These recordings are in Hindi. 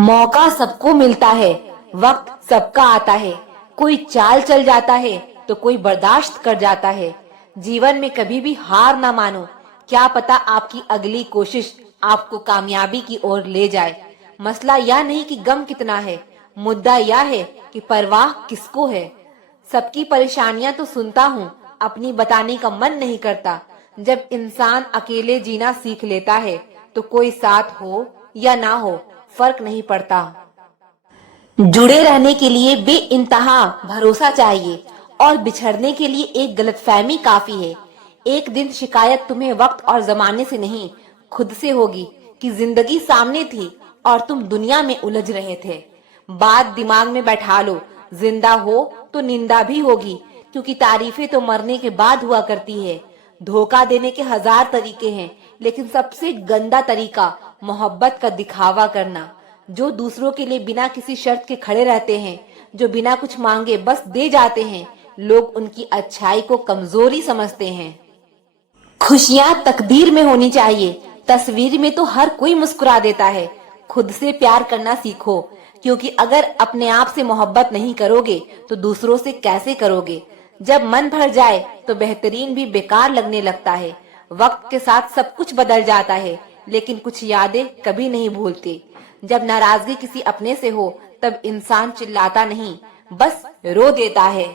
मौका सबको मिलता है, वक्त सबका आता है। कोई चाल चल जाता है तो कोई बर्दाश्त कर जाता है। जीवन में कभी भी हार ना मानो, क्या पता आपकी अगली कोशिश आपको कामयाबी की ओर ले जाए। मसला यह नहीं कि गम कितना है, मुद्दा यह है कि परवाह किसको है। सबकी परेशानियां तो सुनता हूँ, अपनी बताने का मन नहीं करता। जब इंसान अकेले जीना सीख लेता है तो कोई साथ हो या ना हो फर्क नहीं पड़ता। जुड़े रहने के लिए बेइंतहा भरोसा चाहिए और बिछड़ने के लिए एक गलतफहमी काफी है। एक दिन शिकायत तुम्हें वक्त और जमाने से नहीं, खुद से होगी कि जिंदगी सामने थी और तुम दुनिया में उलझ रहे थे। बात दिमाग में बैठा लो, जिंदा हो तो निंदा भी होगी, क्योंकि तारीफें तो मरने के बाद हुआ करती है। धोखा देने के हजार तरीके हैं, लेकिन सबसे गंदा तरीका मोहब्बत का दिखावा करना। जो दूसरों के लिए बिना किसी शर्त के खड़े रहते हैं, जो बिना कुछ मांगे बस दे जाते हैं, लोग उनकी अच्छाई को कमजोरी समझते हैं। खुशियां तकदीर में होनी चाहिए, तस्वीर में तो हर कोई मुस्कुरा देता है। खुद से प्यार करना सीखो, क्योंकि अगर अपने आप से मोहब्बत नहीं करोगे तो दूसरों से कैसे करोगे। जब मन भर जाए तो बेहतरीन भी बेकार लगने लगता है। वक्त के साथ सब कुछ बदल जाता है, लेकिन कुछ यादें कभी नहीं भूलते। जब नाराजगी किसी अपने से हो तब इंसान चिल्लाता नहीं, बस रो देता है।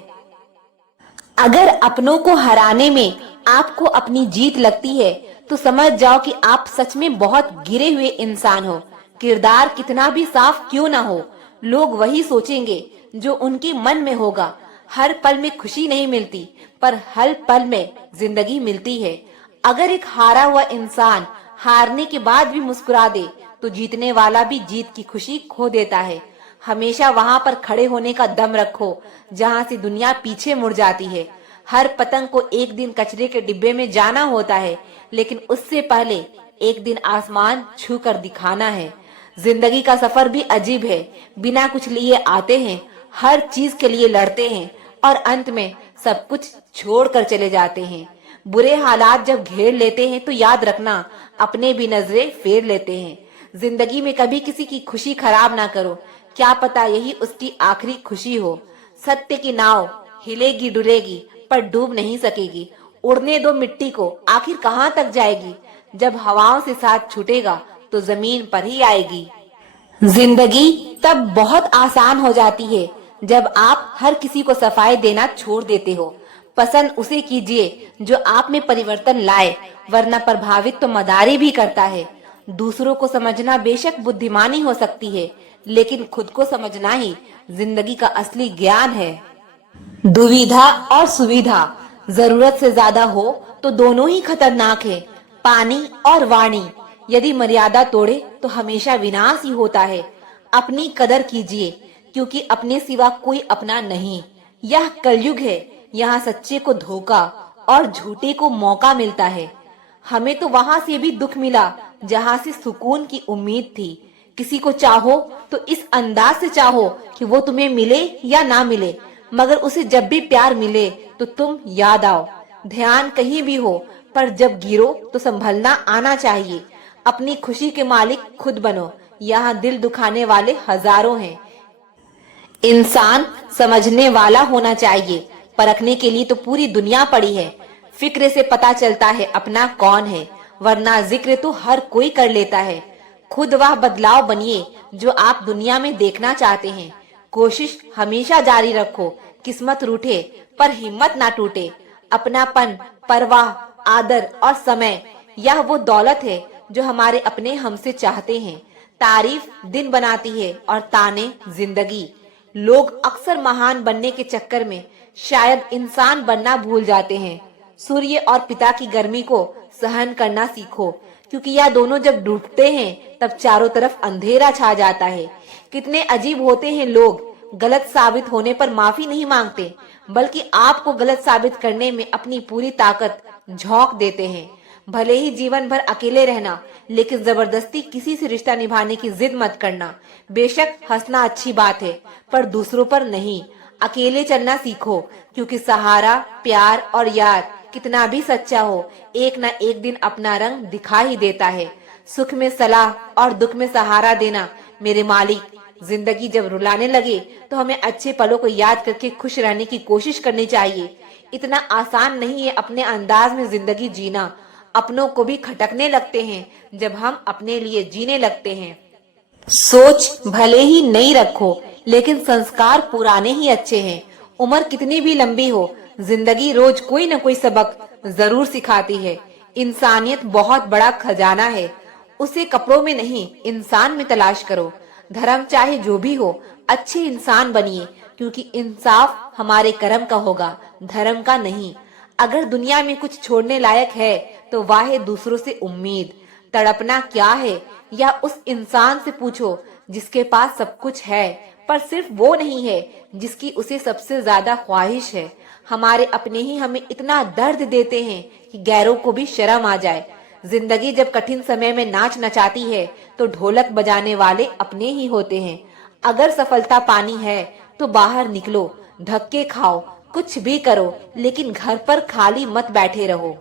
अगर अपनों को हराने में आपको अपनी जीत लगती है तो समझ जाओ कि आप सच में बहुत गिरे हुए इंसान हो। किरदार कितना भी साफ क्यों ना हो, लोग वही सोचेंगे जो उनके मन में होगा। हर पल में खुशी नहीं मिलती, पर हर पल में जिंदगी मिलती है। अगर एक हारा हुआ इंसान हारने के बाद भी मुस्कुरा दे तो जीतने वाला भी जीत की खुशी खो देता है। हमेशा वहां पर खड़े होने का दम रखो जहां से दुनिया पीछे मुड़ जाती है। हर पतंग को एक दिन कचरे के डिब्बे में जाना होता है, लेकिन उससे पहले एक दिन आसमान छू कर दिखाना है। जिंदगी का सफर भी अजीब है, बिना कुछ लिए आते हैं, हर चीज के लिए लड़ते हैं और अंत में सब कुछ छोड़ कर चले जाते हैं। बुरे हालात जब घेर लेते हैं तो याद रखना, अपने भी नजरें फेर लेते हैं। जिंदगी में कभी किसी की खुशी खराब ना करो, क्या पता यही उसकी आखिरी खुशी हो। सत्य की नाव हिलेगी डुलेगी पर डूब नहीं सकेगी। उड़ने दो मिट्टी को, आखिर कहाँ तक जाएगी। जब हवाओं से साथ छूटेगा तो जमीन पर ही आएगी। जिंदगी तब बहुत आसान हो जाती है जब आप हर किसी को सफाई देना छोड़ देते हो। पसंद उसे कीजिए जो आप में परिवर्तन लाए, वरना प्रभावित तो मदारी भी करता है। दूसरों को समझना बेशक बुद्धिमानी हो सकती है, लेकिन खुद को समझना ही जिंदगी का असली ज्ञान है। दुविधा और सुविधा जरूरत से ज्यादा हो तो दोनों ही खतरनाक है। पानी और वाणी यदि मर्यादा तोड़े तो हमेशा विनाश ही होता है। अपनी कदर कीजिए, क्योंकि अपने सिवा कोई अपना नहीं। यह कलयुग है, यहाँ सच्चे को धोखा और झूठे को मौका मिलता है। हमें तो वहां से भी दुख मिला जहां से सुकून की उम्मीद थी। किसी को चाहो तो इस अंदाज से चाहो कि वो तुम्हें मिले या ना मिले, मगर उसे जब भी प्यार मिले तो तुम याद आओ। ध्यान कहीं भी हो, पर जब गिरो तो संभलना आना चाहिए। अपनी खुशी के मालिक खुद बनो, यहाँ दिल दुखाने वाले हजारों हैं। इंसान समझने वाला होना चाहिए, परखने के लिए तो पूरी दुनिया पड़ी है। फिक्र से पता चलता है अपना कौन है, वरना जिक्र तो हर कोई कर लेता है। खुद वह बदलाव बनिए जो आप दुनिया में देखना चाहते हैं। कोशिश हमेशा जारी रखो, किस्मत रूठे पर हिम्मत ना टूटे। अपनापन, परवाह, आदर और समय, यह वो दौलत है जो हमारे अपने हमसे चाहते हैं। तारीफ दिन बनाती है और ताने जिंदगी। लोग अक्सर महान बनने के चक्कर में शायद इंसान बनना भूल जाते हैं। सूर्य और पिता की गर्मी को सहन करना सीखो, क्योंकि यह दोनों जब डूबते हैं तब चारों तरफ अंधेरा छा जाता है। कितने अजीब होते हैं लोग, गलत साबित होने पर माफी नहीं मांगते, बल्कि आपको गलत साबित करने में अपनी पूरी ताकत झोंक देते हैं। भले ही जीवन भर अकेले रहना, लेकिन जबरदस्ती किसी से रिश्ता निभाने की जिद मत करना। बेशक हंसना अच्छी बात है, पर दूसरों पर नहीं। अकेले चलना सीखो, क्योंकि सहारा, प्यार और याद कितना भी सच्चा हो, एक न एक दिन अपना रंग दिखा ही देता है। सुख में सलाह और दुख में सहारा देना मेरे मालिक। जिंदगी जब रुलाने लगे तो हमें अच्छे पलों को याद करके खुश रहने की कोशिश करनी चाहिए। इतना आसान नहीं है अपने अंदाज में जिंदगी जीना। अपनों को भी खटकने लगते हैं जब हम अपने लिए जीने लगते हैं। सोच भले ही नई रखो, लेकिन संस्कार पुराने ही अच्छे हैं। उम्र कितनी भी लंबी हो, जिंदगी रोज कोई न कोई सबक जरूर सिखाती है। इंसानियत बहुत बड़ा खजाना है, उसे कपड़ों में नहीं इंसान में तलाश करो। धर्म चाहे जो भी हो, अच्छे इंसान बनिए, क्योंकि इंसाफ हमारे कर्म का होगा, धर्म का नहीं। अगर दुनिया में कुछ छोड़ने लायक है तो वह है दूसरों से उम्मीद। तड़पना क्या है, या उस इंसान से पूछो जिसके पास सब कुछ है पर सिर्फ वो नहीं है जिसकी उसे सबसे ज्यादा ख्वाहिश है। हमारे अपने ही हमें इतना दर्द देते हैं कि गैरों को भी शर्म आ जाए। जिंदगी जब कठिन समय में नाच नचाती है तो ढोलक बजाने वाले अपने ही होते हैं। अगर सफलता पानी है तो बाहर निकलो, धक्के खाओ, कुछ भी करो, लेकिन घर पर खाली मत बैठे रहो।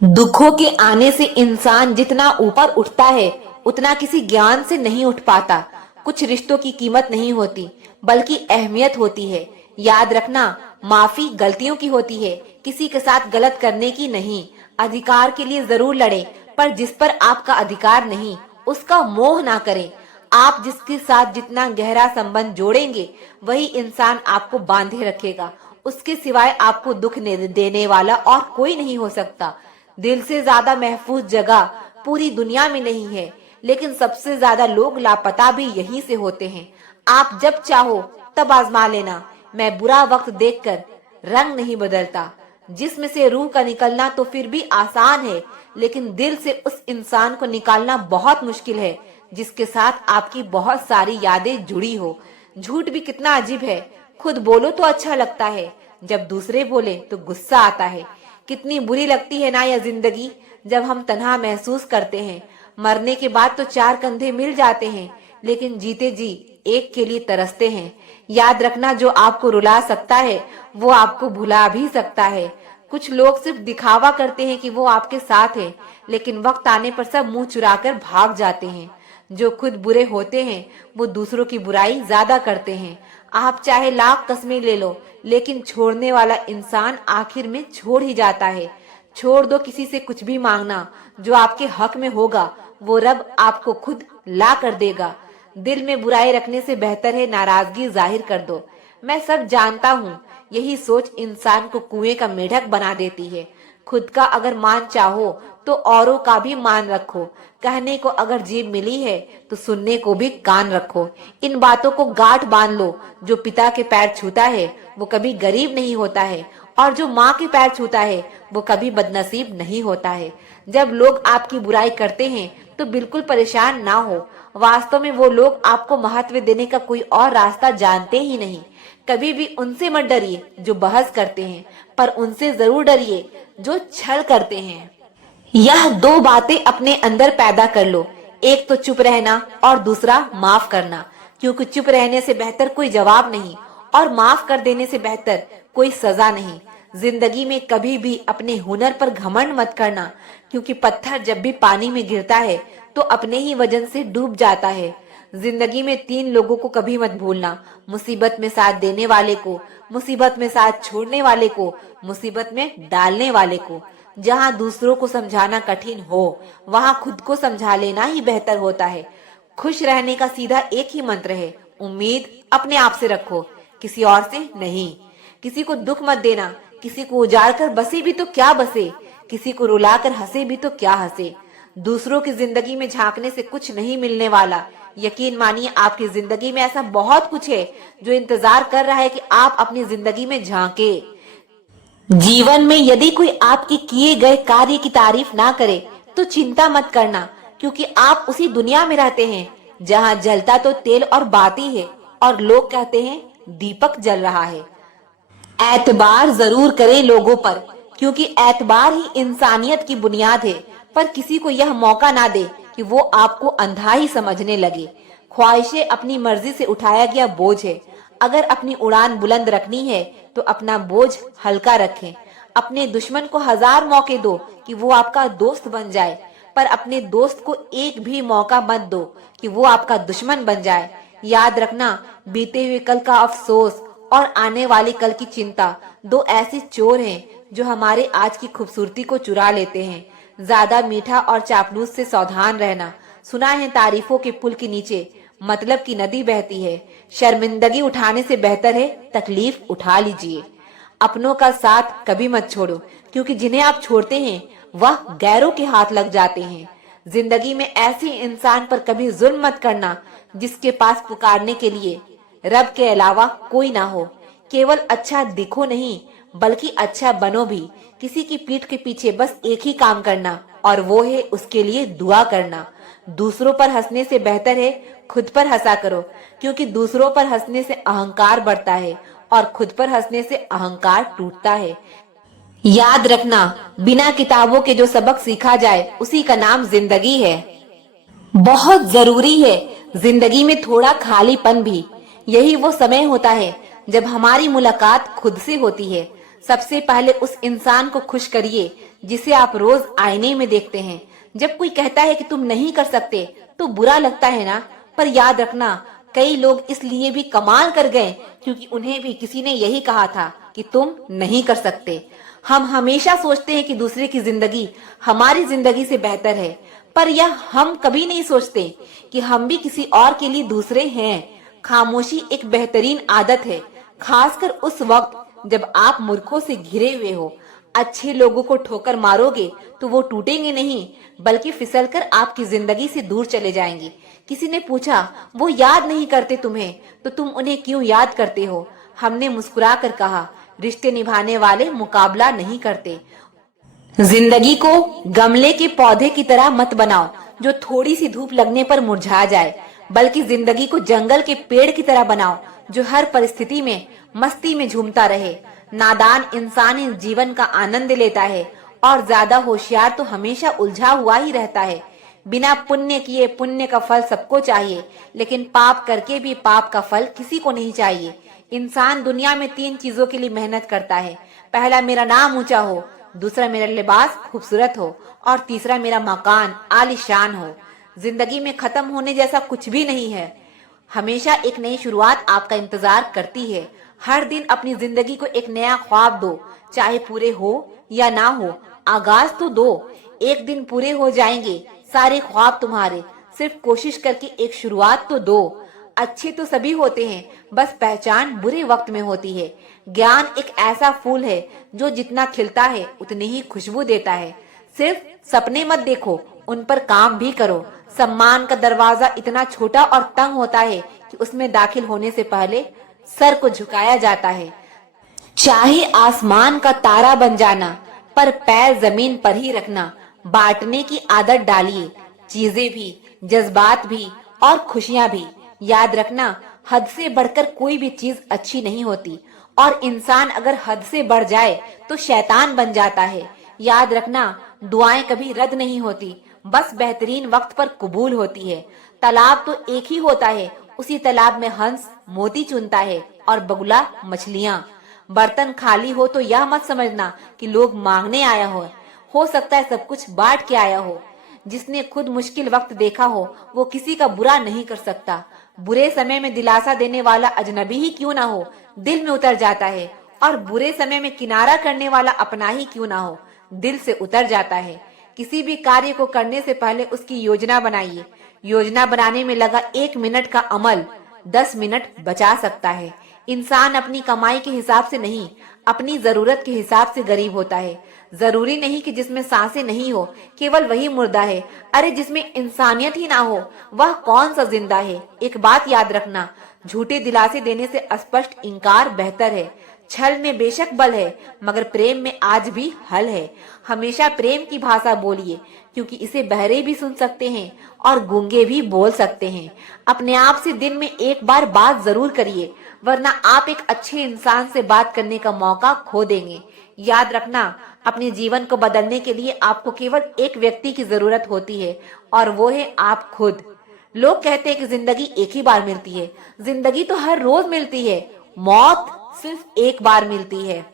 दुखों के आने से इंसान जितना ऊपर उठता है उतना किसी ज्ञान से नहीं उठ पाता। कुछ रिश्तों की कीमत नहीं होती बल्कि अहमियत होती है। याद रखना, माफी गलतियों की होती है, किसी के साथ गलत करने की नहीं। अधिकार के लिए जरूर लड़ें, पर जिस पर आपका अधिकार नहीं उसका मोह ना करें। आप जिसके साथ जितना गहरा संबंध जोड़ेंगे वही इंसान आपको बांधे रखेगा। उसके सिवाय आपको दुख देने वाला और कोई नहीं हो सकता। दिल से ज्यादा महफूज जगह पूरी दुनिया में नहीं है, लेकिन सबसे ज्यादा लोग लापता भी यहीं से होते हैं। आप जब चाहो तब आजमा लेना। मैं बुरा वक्त देखकर रंग नहीं बदलता। जिस्म से रूह का निकलना तो फिर भी आसान है, लेकिन दिल से उस इंसान को निकालना बहुत मुश्किल है जिसके साथ आपकी बहुत सारी यादें जुड़ी हो। झूठ भी कितना अजीब है, खुद बोलो तो अच्छा लगता है, जब दूसरे बोले तो गुस्सा आता है। कितनी बुरी लगती है ना यह जिंदगी जब हम तन्हा महसूस करते हैं। मरने के बाद तो चार कंधे मिल जाते हैं, लेकिन जीते जी एक के लिए तरसते हैं। याद रखना, जो आपको रुला सकता है वो आपको भुला भी सकता है। कुछ लोग सिर्फ दिखावा करते हैं कि वो आपके साथ है, लेकिन वक्त आने पर सब मुंह चुराकर भाग जाते हैं। जो खुद बुरे होते हैं वो दूसरों की बुराई ज्यादा करते हैं। आप चाहे लाख कस्में ले लो, लेकिन छोड़ने वाला इंसान आखिर में छोड़ ही जाता है। छोड़ दो किसी से कुछ भी मांगना, जो आपके हक में होगा वो रब आपको खुद ला कर देगा। दिल में बुराई रखने से बेहतर है नाराजगी जाहिर कर दो। मैं सब जानता हूँ, यही सोच इंसान को कुएं का मेढक बना देती है। खुद का अगर मान चाहो तो औरों का भी मान रखो। कहने को अगर जीभ मिली है तो सुनने को भी कान रखो। इन बातों को गांठ बांध लो, जो पिता के पैर छूता है वो कभी गरीब नहीं होता है, और जो माँ के पैर छूता है वो कभी बदनसीब नहीं होता है। जब लोग आपकी बुराई करते हैं तो बिल्कुल परेशान ना हो। वास्तव में वो लोग आपको महत्व देने का कोई और रास्ता जानते ही नहीं। कभी भी उनसे मत डरिए जो बहस करते हैं, पर उनसे जरूर डरिए जो छल करते हैं। यह दो बातें अपने अंदर पैदा कर लो, एक तो चुप रहना और दूसरा माफ करना। क्योंकि चुप रहने से बेहतर कोई जवाब नहीं, और माफ कर देने से बेहतर कोई सजा नहीं। जिंदगी में कभी भी अपने हुनर पर घमंड मत करना, क्योंकि पत्थर जब भी पानी में गिरता है तो अपने ही वजन से डूब जाता है। जिंदगी में तीन लोगों को कभी मत भूलना, मुसीबत में साथ देने वाले को, मुसीबत में साथ छोड़ने वाले को, मुसीबत में डालने वाले को। जहाँ दूसरों को समझाना कठिन हो वहाँ खुद को समझा लेना ही बेहतर होता है। खुश रहने का सीधा एक ही मंत्र है, उम्मीद अपने आप से रखो, किसी और से नहीं। किसी को दुख मत देना, किसी को उजाड़ कर बसे भी तो क्या बसे, किसी को रुला कर हंसे भी तो क्या हंसे। दूसरों की जिंदगी में झांकने से कुछ नहीं मिलने वाला। यकीन मानिए, आपकी जिंदगी में ऐसा बहुत कुछ है जो इंतजार कर रहा है कि आप अपनी जिंदगी में झांके। जीवन में यदि कोई आपके किए गए कार्य की तारीफ ना करे तो चिंता मत करना, क्योंकि आप उसी दुनिया में रहते हैं जहाँ जलता तो तेल और बाती है, और लोग कहते हैं दीपक जल रहा है। एतबार जरूर करें लोगों पर, क्योंकि एतबार ही इंसानियत की बुनियाद है। पर किसी को यह मौका ना दे कि वो आपको अंधा ही समझने लगे। ख्वाहिशें अपनी मर्जी से उठाया गया बोझ है। अगर अपनी उड़ान बुलंद रखनी है तो अपना बोझ हल्का रखें। अपने दुश्मन को 1000 मौके दो कि वो आपका दोस्त बन जाए, पर अपने दोस्त को एक भी मौका मत दो कि वो आपका दुश्मन बन जाए। याद रखना, बीते हुए कल का अफसोस और आने वाली कल की चिंता दो ऐसे चोर हैं जो हमारे आज की खूबसूरती को चुरा लेते हैं। ज्यादा मीठा और चापलूस से सावधान रहना। सुना है तारीफों के पुल के नीचे मतलब की नदी बहती है। शर्मिंदगी उठाने से बेहतर है तकलीफ उठा लीजिए। अपनों का साथ कभी मत छोड़ो, क्योंकि जिन्हें आप छोड़ते हैं वह गैरों के हाथ लग जाते हैं। जिंदगी में ऐसे इंसान पर कभी जुल्म मत करना जिसके पास पुकारने के लिए रब के अलावा कोई ना हो। केवल अच्छा दिखो नहीं बल्कि अच्छा बनो भी। किसी की पीठ के पीछे बस एक ही काम करना और वो है उसके लिए दुआ करना। दूसरों पर हंसने से बेहतर है खुद पर हंसा करो, क्योंकि दूसरों पर हंसने से अहंकार बढ़ता है और खुद पर हंसने से अहंकार टूटता है। याद रखना, बिना किताबों के जो सबक सीखा जाए उसी का नाम जिंदगी है। बहुत जरूरी है जिंदगी में थोड़ा खालीपन भी। यही वो समय होता है जब हमारी मुलाकात खुद से होती है। सबसे पहले उस इंसान को खुश करिए जिसे आप रोज आईने में देखते हैं। जब कोई कहता है कि तुम नहीं कर सकते तो बुरा लगता है ना, पर याद रखना कई लोग इसलिए भी कमाल कर गए क्योंकि उन्हें भी किसी ने यही कहा था कि तुम नहीं कर सकते। हम हमेशा सोचते हैं कि दूसरे की जिंदगी हमारी जिंदगी से बेहतर है, पर यह हम कभी नहीं सोचते कि हम भी किसी और के लिए दूसरे हैं। खामोशी एक बेहतरीन आदत है, खासकर उस वक्त जब आप मूर्खों से घिरे हुए हो। अच्छे लोगों को ठोकर मारोगे तो वो टूटेंगे नहीं बल्कि फिसलकर आपकी जिंदगी से दूर चले जाएंगे। किसी ने पूछा वो याद नहीं करते तुम्हें तो तुम उन्हें क्यों याद करते हो? हमने मुस्कुरा कर कहा रिश्ते निभाने वाले मुकाबला नहीं करते। जिंदगी को गमले के पौधे की तरह मत बनाओ जो थोड़ी सी धूप लगने पर मुरझा जाए, बल्कि जिंदगी को जंगल के पेड़ की तरह बनाओ जो हर परिस्थिति में मस्ती में झूमता रहे। नादान इंसान इस जीवन का आनंद लेता है और ज्यादा होशियार तो हमेशा उलझा हुआ ही रहता है। बिना पुण्य किए पुण्य का फल सबको चाहिए, लेकिन पाप करके भी पाप का फल किसी को नहीं चाहिए। इंसान दुनिया में 3 चीजों के लिए मेहनत करता है। पहला, मेरा नाम ऊंचा हो, दूसरा, मेरा लिबास खूबसूरत हो और तीसरा, मेरा मकान आलीशान हो। जिंदगी में खत्म होने जैसा कुछ भी नहीं है। हमेशा एक नई शुरुआत आपका इंतजार करती है। हर दिन अपनी जिंदगी को एक नया ख्वाब दो, चाहे पूरे हो या ना हो, आगाज तो दो। एक दिन पूरे हो जाएंगे सारे ख्वाब तुम्हारे, सिर्फ कोशिश करके एक शुरुआत तो दो। अच्छे तो सभी होते हैं, बस पहचान बुरे वक्त में होती है। ज्ञान एक ऐसा फूल है जो जितना खिलता है उतनी ही खुशबू देता है। सिर्फ सपने मत देखो, उन पर काम भी करो। सम्मान का दरवाजा इतना छोटा और तंग होता है कि उसमें दाखिल होने से पहले सर को झुकाया जाता है। चाहे आसमान का तारा बन जाना, पर पैर जमीन पर ही रखना। बांटने की आदत डालिए, चीजें भी, जज्बात भी और खुशियां भी। याद रखना, हद से बढ़कर कोई भी चीज अच्छी नहीं होती और इंसान अगर हद से बढ़ जाए तो शैतान बन जाता है। याद रखना, दुआएं कभी रद्द नहीं होती, बस बेहतरीन वक्त पर कबूल होती है। तालाब तो एक ही होता है, उसी तालाब में हंस मोती चुनता है और बगुला मछलियां। बर्तन खाली हो तो यह मत समझना कि लोग मांगने आया हो सकता है सब कुछ बांट के आया हो। जिसने खुद मुश्किल वक्त देखा हो वो किसी का बुरा नहीं कर सकता। बुरे समय में दिलासा देने वाला अजनबी ही क्यों ना हो, दिल में उतर जाता है, और बुरे समय में किनारा करने वाला अपना ही क्यों ना हो, दिल से उतर जाता है। किसी भी कार्य को करने से पहले उसकी योजना बनाइए। योजना बनाने में लगा 1 मिनट का अमल 10 मिनट बचा सकता है। इंसान अपनी कमाई के हिसाब से नहीं, अपनी जरूरत के हिसाब से गरीब होता है। जरूरी नहीं कि जिसमें सांसें नहीं हो केवल वही मुर्दा है। अरे जिसमें इंसानियत ही ना हो वह कौन सा जिंदा है। एक बात याद रखना, झूठे दिलासे देने से स्पष्ट इनकार बेहतर है। छल में बेशक बल है, मगर प्रेम में आज भी हल है। हमेशा प्रेम की भाषा बोलिए, क्योंकि इसे बहरे भी सुन सकते हैं और गूंगे भी बोल सकते हैं। अपने आप से दिन में एक बार बात जरूर करिए, वरना आप एक अच्छे इंसान से बात करने का मौका खो देंगे। याद रखना, अपने जीवन को बदलने के लिए आपको केवल एक व्यक्ति की जरूरत होती है और वो है आप खुद। लोग कहते हैं कि जिंदगी एक ही बार मिलती है। जिंदगी तो हर रोज मिलती है, मौत सिर्फ एक बार मिलती है।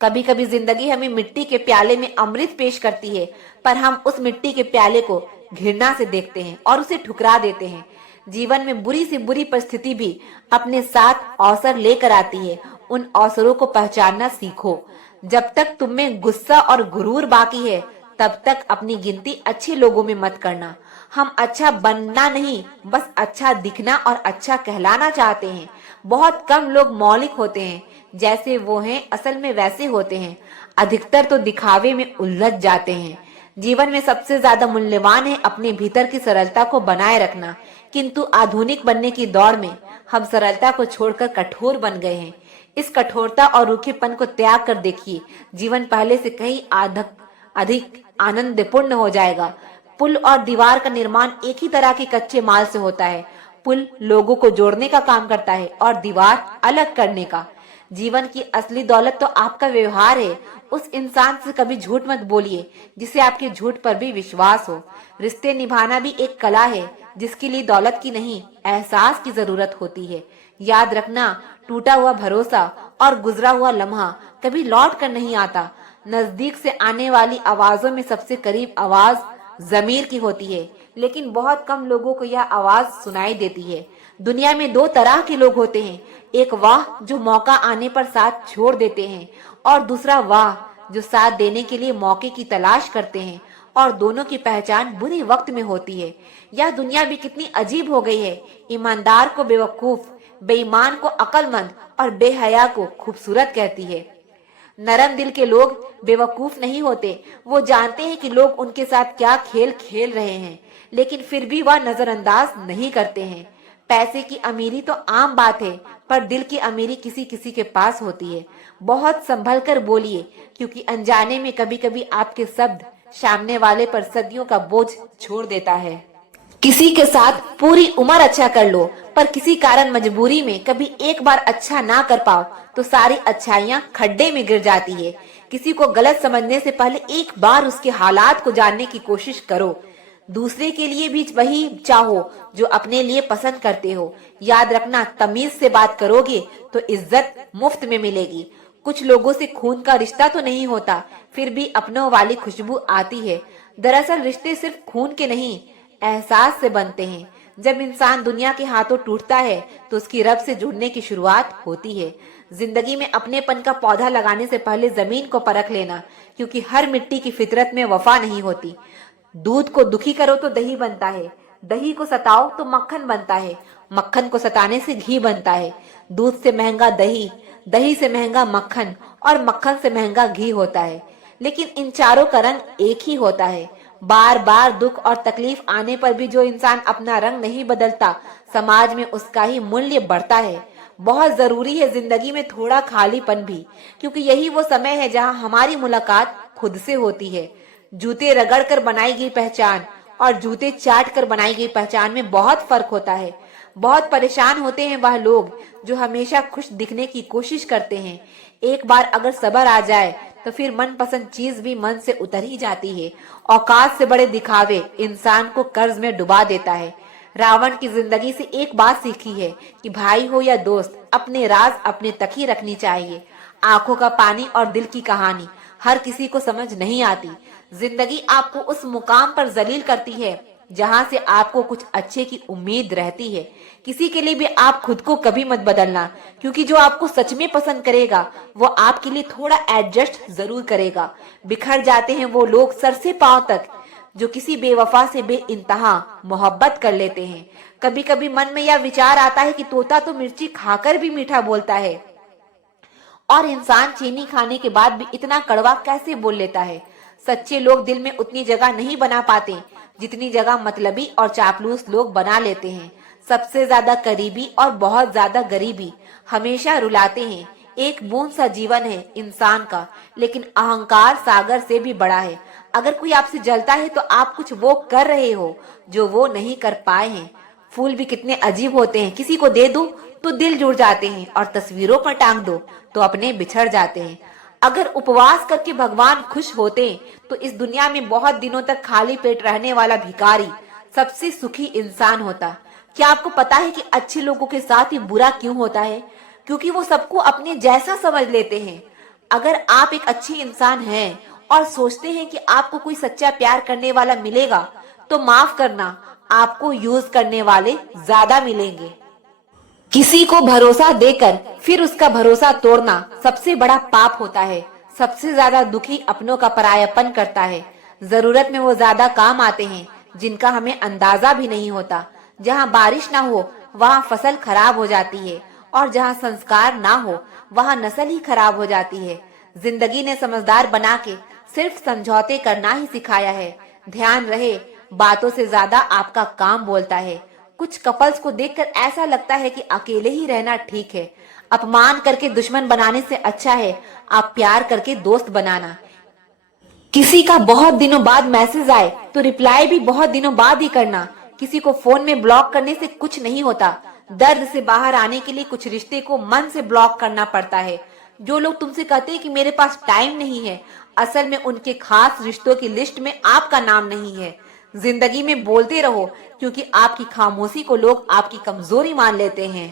कभी कभी जिंदगी हमें मिट्टी के प्याले में अमृत पेश करती है, पर हम उस मिट्टी के प्याले को घृणा से देखते हैं और उसे ठुकरा देते हैं। जीवन में बुरी से बुरी परिस्थिति भी अपने साथ अवसर लेकर आती है। उन अवसरों को पहचानना सीखो। जब तक तुम में गुस्सा और गुरूर बाकी है, तब तक अपनी गिनती अच्छे लोगों में मत करना। हम अच्छा बनना नहीं, बस अच्छा दिखना और अच्छा कहलाना चाहते हैं। बहुत कम लोग मौलिक होते हैं, जैसे वो हैं असल में वैसे होते हैं। अधिकतर तो दिखावे में उलझ जाते हैं। जीवन में सबसे ज्यादा मूल्यवान है अपने भीतर की सरलता को बनाए रखना। किंतु आधुनिक बनने की दौड़ में हम सरलता को छोड़कर कठोर बन गए हैं। इस कठोरता और रूखेपन को त्याग कर देखिए, जीवन पहले से कहीं अधिक आनंदपूर्ण हो जाएगा। पुल और दीवार का निर्माण एक ही तरह के कच्चे माल से होता है। पुल लोगों को जोड़ने का काम करता है और दीवार अलग करने का। जीवन की असली दौलत तो आपका व्यवहार है। उस इंसान से कभी झूठ मत बोलिए जिसे आपके झूठ पर भी विश्वास हो। रिश्ते निभाना भी एक कला है, जिसके लिए दौलत की नहीं, एहसास की जरूरत होती है। याद रखना, टूटा हुआ भरोसा और गुजरा हुआ लम्हा कभी लौट कर नहीं आता। नजदीक से आने वाली आवाजों में सबसे करीब आवाज जमीर की होती है, लेकिन बहुत कम लोगों को यह आवाज सुनाई देती है। दुनिया में दो तरह के लोग होते हैं, एक वाह जो मौका आने पर साथ छोड़ देते हैं, और दूसरा वाह जो साथ देने के लिए मौके की तलाश करते हैं। और दोनों की पहचान बुरे वक्त में होती है। यह दुनिया भी कितनी अजीब हो गई है। ईमानदार को बेवकूफ, बेईमान को अक्लमंद और बेहया को खूबसूरत कहती है। नरम दिल के लोग बेवकूफ नहीं होते। वो जानते हैं कि लोग उनके साथ क्या खेल खेल रहे हैं, लेकिन फिर भी वह नजरअंदाज नहीं करते हैं। पैसे की अमीरी तो आम बात है, पर दिल की अमीरी किसी किसी के पास होती है। बहुत संभल कर बोलिए, क्योंकि अनजाने में कभी कभी आपके शब्द सामने वाले पर सदियों का बोझ छोड़ देता है। किसी के साथ पूरी उम्र अच्छा कर लो, पर किसी कारण मजबूरी में कभी एक बार अच्छा ना कर पाओ तो सारी अच्छाइयाँ खड्डे में गिर जाती है। किसी को गलत समझने से पहले एक बार उसके हालात को जानने की कोशिश करो। दूसरे के लिए भी वही चाहो जो अपने लिए पसंद करते हो। याद रखना, तमीज से बात करोगे तो इज्जत मुफ्त में मिलेगी। कुछ लोगों से खून का रिश्ता तो नहीं होता, फिर भी अपनों वाली खुशबू आती है। दरअसल रिश्ते सिर्फ खून के नहीं, एहसास से बनते हैं। जब इंसान दुनिया के हाथों टूटता है तो उसकी रब से जुड़ने की शुरुआत होती है। जिंदगी में अपनेपन का पौधा लगाने से पहले जमीन को परख लेना, क्योंकि हर मिट्टी की फितरत में वफा नहीं होती। दूध को दुखी करो तो दही बनता है, दही को सताओ तो मक्खन बनता है, मक्खन को सताने से घी बनता है। दूध से महंगा दही, दही से महंगा मक्खन और मक्खन से महंगा घी होता है। लेकिन इन चारों का रंग एक ही होता है। बार बार दुख और तकलीफ आने पर भी जो इंसान अपना रंग नहीं बदलता, समाज में उसका ही मूल्य बढ़ता है। बहुत जरूरी है जिंदगी में थोड़ा खालीपन भी, क्योंकि यही वो समय है जहां हमारी मुलाकात खुद से होती है। जूते रगड़ कर बनाई गई पहचान और जूते चाट कर बनाई गई पहचान में बहुत फर्क होता है। बहुत परेशान होते हैं वह लोग जो हमेशा खुश दिखने की कोशिश करते हैं। एक बार अगर सब्र आ जाए तो फिर मनपसंद चीज भी मन से उतर ही जाती है। औकात से बड़े दिखावे इंसान को कर्ज में डुबा देता है। रावण की जिंदगी से एक बात सीखी है कि भाई हो या दोस्त, अपने राज अपने तक ही रखनी चाहिए। आंखों का पानी और दिल की कहानी हर किसी को समझ नहीं आती। जिंदगी आपको उस मुकाम पर जलील करती है जहां से आपको कुछ अच्छे की उम्मीद रहती है। किसी के लिए भी आप खुद को कभी मत बदलना, क्योंकि जो आपको सच में पसंद करेगा वो आपके लिए थोड़ा एडजस्ट जरूर करेगा। बिखर जाते हैं वो लोग सर से पांव तक जो किसी बेवफा से बेइंतहा मोहब्बत कर लेते हैं। कभी कभी मन में यह विचार आता है कि तोता तो मिर्ची खाकर भी मीठा बोलता है, और इंसान चीनी खाने के बाद भी इतना कड़वा कैसे बोल लेता है। सच्चे लोग दिल में उतनी जगह नहीं बना पाते जितनी जगह मतलबी और चापलूस लोग बना लेते हैं। सबसे ज्यादा करीबी और बहुत ज्यादा गरीबी हमेशा रुलाते हैं। एक बूंद सा जीवन है इंसान का, लेकिन अहंकार सागर से भी बड़ा है। अगर कोई आपसे जलता है तो आप कुछ वो कर रहे हो जो वो नहीं कर पाए हैं। फूल भी कितने अजीब होते हैं, किसी को दे दो तो दिल जुड़ जाते हैं, और तस्वीरों पर टांग दो तो अपने बिछड़ जाते हैं। अगर उपवास करके भगवान खुश होते तो इस दुनिया में बहुत दिनों तक खाली पेट रहने वाला भिखारी सबसे सुखी इंसान होता। क्या आपको पता है कि अच्छे लोगों के साथ ही बुरा क्यों होता है? क्योंकि वो सबको अपने जैसा समझ लेते हैं। अगर आप एक अच्छी इंसान हैं और सोचते हैं कि आपको कोई सच्चा प्यार करने वाला मिलेगा, तो माफ करना, आपको यूज करने वाले ज्यादा मिलेंगे। किसी को भरोसा देकर फिर उसका भरोसा तोड़ना सबसे बड़ा पाप होता है। सबसे ज्यादा दुखी अपनों का परायापन करता है। जरूरत में वो ज्यादा काम आते हैं जिनका हमें अंदाजा भी नहीं होता। जहाँ बारिश ना हो वहाँ फसल खराब हो जाती है, और जहाँ संस्कार ना हो वहाँ नस्ल ही खराब हो जाती है। जिंदगी ने समझदार बना के सिर्फ समझौते करना ही सिखाया है। ध्यान रहे, बातों से ज्यादा आपका काम बोलता है। कुछ कपल्स को देखकर ऐसा लगता है कि अकेले ही रहना ठीक है। अपमान करके दुश्मन बनाने से अच्छा है आप प्यार करके दोस्त बनाना। किसी का बहुत दिनों बाद मैसेज आए तो रिप्लाई भी बहुत दिनों बाद ही करना। किसी को फोन में ब्लॉक करने से कुछ नहीं होता। दर्द से बाहर आने के लिए कुछ रिश्ते को मन से ब्लॉक करना पड़ता है। जो लोग तुमसे कहते हैं कि मेरे पास टाइम नहीं है, असल में उनके खास रिश्तों की लिस्ट में आपका नाम नहीं है। जिंदगी में बोलते रहो, क्योंकि आपकी खामोशी को लोग आपकी कमजोरी मान लेते हैं।